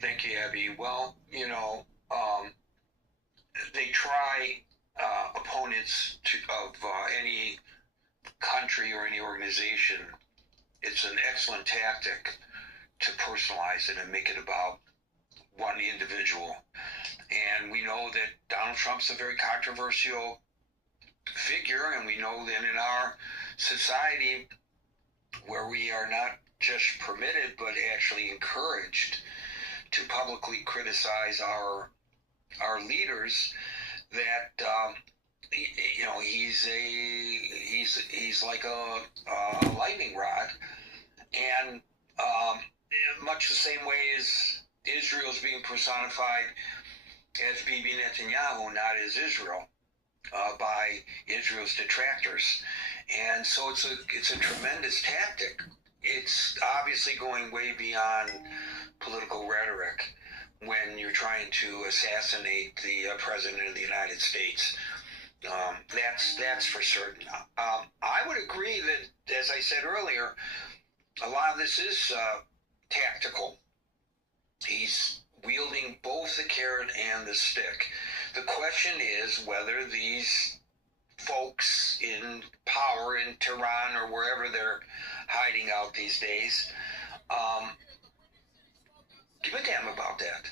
Thank you, Abby. Well, they try opponents of any country or any organization. It's an excellent tactic to personalize it and make it about one individual. And we know that Donald Trump's a very controversial figure, and we know that in our society, where we are not just permitted but actually encouraged to publicly criticize our leaders, that he's like a lightning rod, and much the same way as Israel's being personified as Bibi Netanyahu, not as Israel, by Israel's detractors. And so it's a tremendous tactic. It's obviously going way beyond political rhetoric when you're trying to assassinate the president of the United States. That's for certain. I would agree that, as I said earlier, a lot of this is tactical. He's wielding both the carrot and the stick. The question is whether these folks in power in Tehran or wherever they're hiding out these days give a damn about that.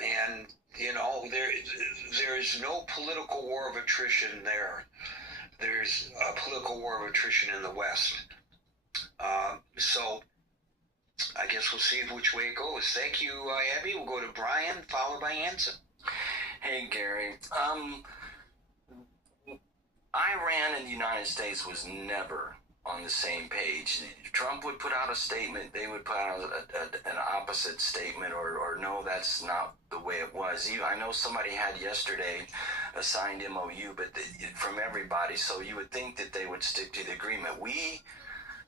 And there is no political war of attrition there. There's a political war of attrition in the West. So I guess we'll see which way it goes. Thank you, Abby. We'll go to Brian, followed by Anson. Hey, Gary. Iran and the United States was never on the same page. Trump would put out a statement, they would put out an opposite statement, or no, that's not the way it was. I know somebody had yesterday a signed MOU, but from everybody, so you would think that they would stick to the agreement. We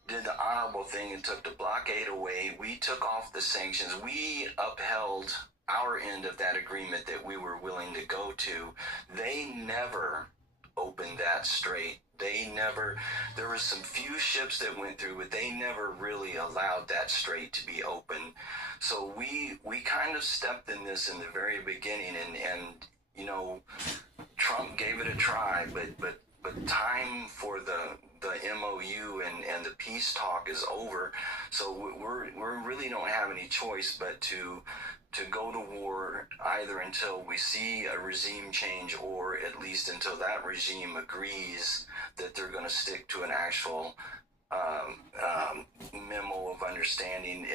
did the honorable thing and took the blockade away. We took off the sanctions. We upheld our end of that agreement that we were willing to go to. They never opened that straight. There were some few ships that went through, but they never really allowed that strait to be open. So we kind of stepped in this in the very beginning, and Trump gave it a try, but time for the MOU and the peace talk is over. So we really don't have any choice but to go to war, either until we see a regime change, or at least until that regime agrees that they're going to stick to an actual memo of understanding